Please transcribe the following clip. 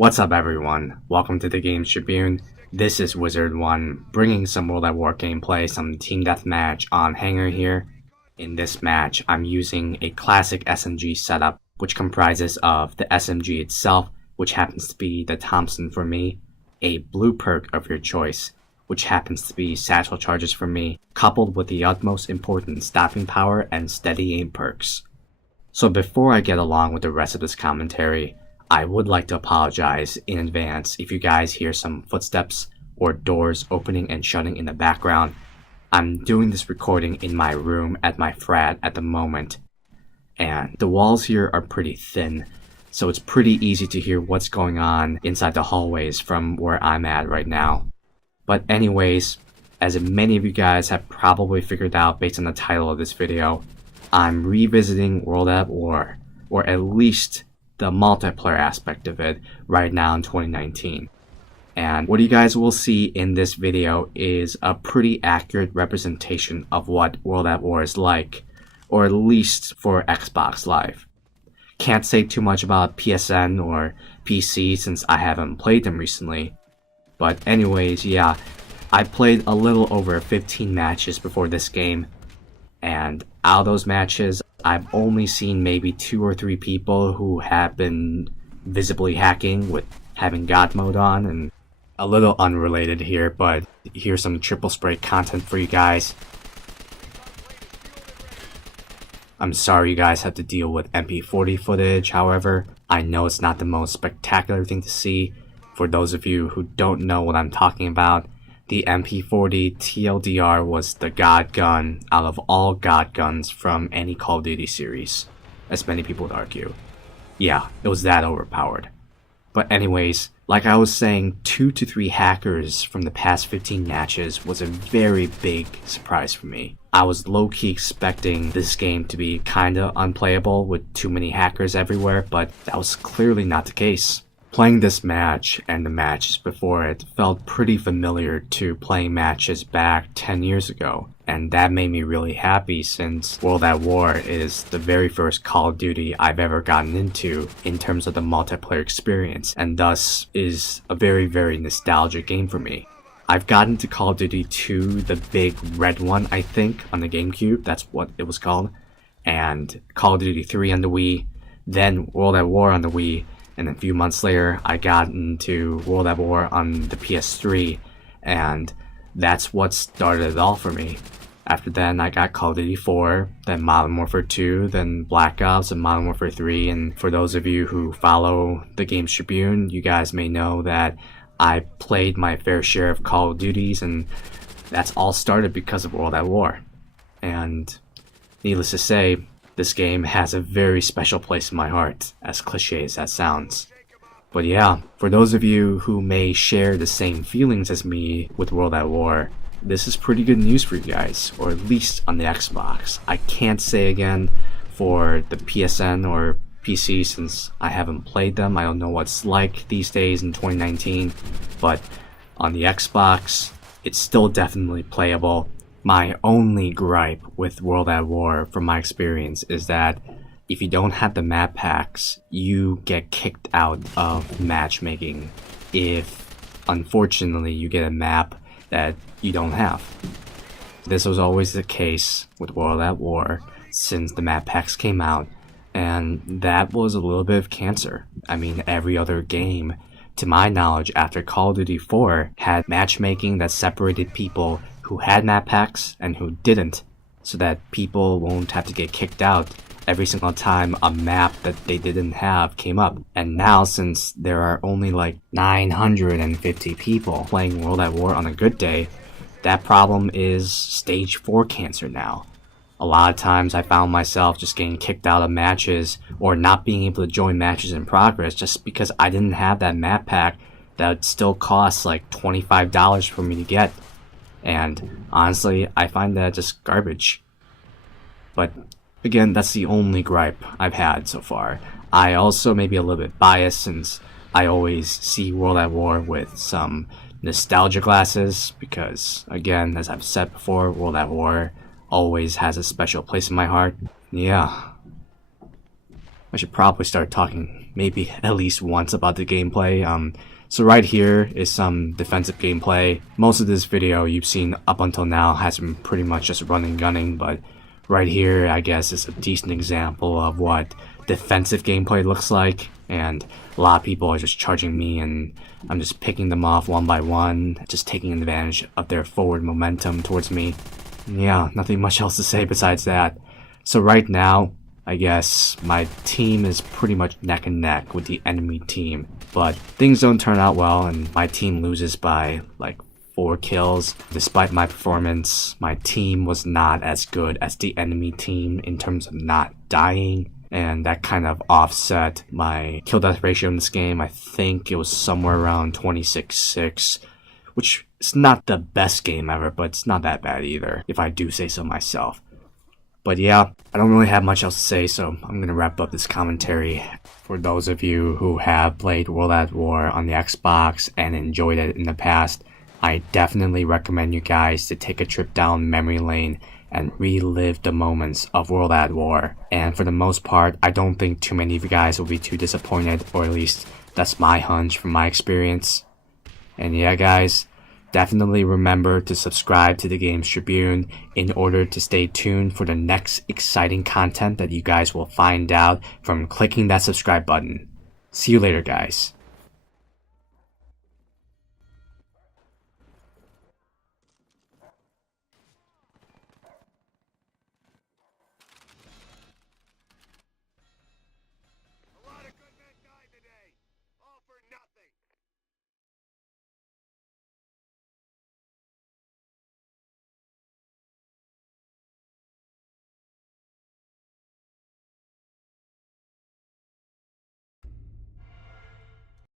What's up everyone, welcome to the Games Tribune. This is Wizard1, bringing some World at War gameplay, some team deathmatch on Hangar here. In this match, I'm using a classic SMG setup, which comprises of the SMG itself, which happens to be the Thompson for me, a blue perk of your choice, which happens to be satchel charges for me, coupled with the utmost important stopping power and steady aim perks. So before I get along with the rest of this commentary, I would like to apologize in advance if you guys hear some footsteps or doors opening and shutting in the background. I'm doing this recording in my room at my frat at the moment, and the walls here are pretty thin, so it's pretty easy to hear what's going on inside the hallways from where I'm at right now. But anyways, as many of you guys have probably figured out based on the title of this video, I'm revisiting World at War, or at least the multiplayer aspect of it right now in 2019. And what you guys will see in this video is a pretty accurate representation of what World at War is like, or at least for Xbox Live. Can't say too much about PSN or PC since I haven't played them recently. But anyways, yeah, I played a little over 15 matches before this game, and out of those matches, I've only seen maybe 2 or 3 people who have been visibly hacking with having God mode on, and a little unrelated here, but here's some triple spray content for you guys. I'm sorry you guys have to deal with MP40 footage, however, I know it's not the most spectacular thing to see. For those of you who don't know what I'm talking about, the MP40 TLDR was the god gun out of all god guns from any Call of Duty series, as many people would argue. Yeah, it was that overpowered. But anyways, like I was saying, 2 to 3 hackers from the past 15 matches was a very big surprise for me. I was low-key expecting this game to be kinda unplayable with too many hackers everywhere, but that was clearly not the case. Playing this match and the matches before it felt pretty familiar to playing matches back 10 years ago, and that made me really happy since World at War is the very first Call of Duty I've ever gotten into in terms of the multiplayer experience, and thus is a very nostalgic game for me. I've gotten to Call of Duty 2, the big red one I think, on the GameCube, that's what it was called, and Call of Duty 3 on the Wii, then World at War on the Wii, and a few months later, I got into World at War on the PS3, and that's what started it all for me. After then, I got Call of Duty 4, then Modern Warfare 2, then Black Ops, and Modern Warfare 3, and for those of you who follow the Games Tribune, you guys may know that I played my fair share of Call of Duties, and that's all started because of World at War. And needless to say, this game has a very special place in my heart, as cliche as that sounds. But yeah, for those of you who may share the same feelings as me with World at War, this is pretty good news for you guys, or at least on the Xbox. I can't say again for the PSN or PC since I haven't played them. I don't know what it's like these days in 2019, but on the Xbox, it's still definitely playable. My only gripe with World at War, from my experience, is that if you don't have the map packs, you get kicked out of matchmaking if, unfortunately, you get a map that you don't have. This was always the case with World at War since the map packs came out, and that was a little bit of cancer. I mean, every other game, to my knowledge, after Call of Duty 4, had matchmaking that separated people who had map packs and who didn't, so that people won't have to get kicked out every single time a map that they didn't have came up. And now, since there are only like 950 people playing World at War on a good day, that problem is stage 4 cancer now. A lot of times I found myself just getting kicked out of matches or not being able to join matches in progress just because I didn't have that map pack that still costs like $25 for me to get. And honestly, I find that just garbage. But again, that's the only gripe I've had so far. I also may be a little bit biased since I always see World at War with some nostalgia glasses because, again, as I've said before, World at War always has a special place in my heart. Yeah, I should probably start talking maybe at least once about the gameplay. So right here is some defensive gameplay. Most of this video you've seen up until now has been pretty much just running gunning, but right here I guess is a decent example of what defensive gameplay looks like. And a lot of people are just charging me and I'm just picking them off one by one, just taking advantage of their forward momentum towards me. And yeah, nothing much else to say besides that. So right now, I guess my team is pretty much neck and neck with the enemy team, but things don't turn out well and my team loses by like 4 kills. Despite my performance, my team was not as good as the enemy team in terms of not dying, and that kind of offset my kill death ratio in this game. I think it was somewhere around 26-6, which is not the best game ever, but it's not that bad either, if I do say so myself. But yeah, I don't really have much else to say, so I'm going to wrap up this commentary. For those of you who have played World at War on the Xbox and enjoyed it in the past, I definitely recommend you guys to take a trip down memory lane and relive the moments of World at War. And for the most part, I don't think too many of you guys will be too disappointed, or at least that's my hunch from my experience. And yeah guys, definitely remember to subscribe to the Games Tribune in order to stay tuned for the next exciting content that you guys will find out from clicking that subscribe button. See you later guys.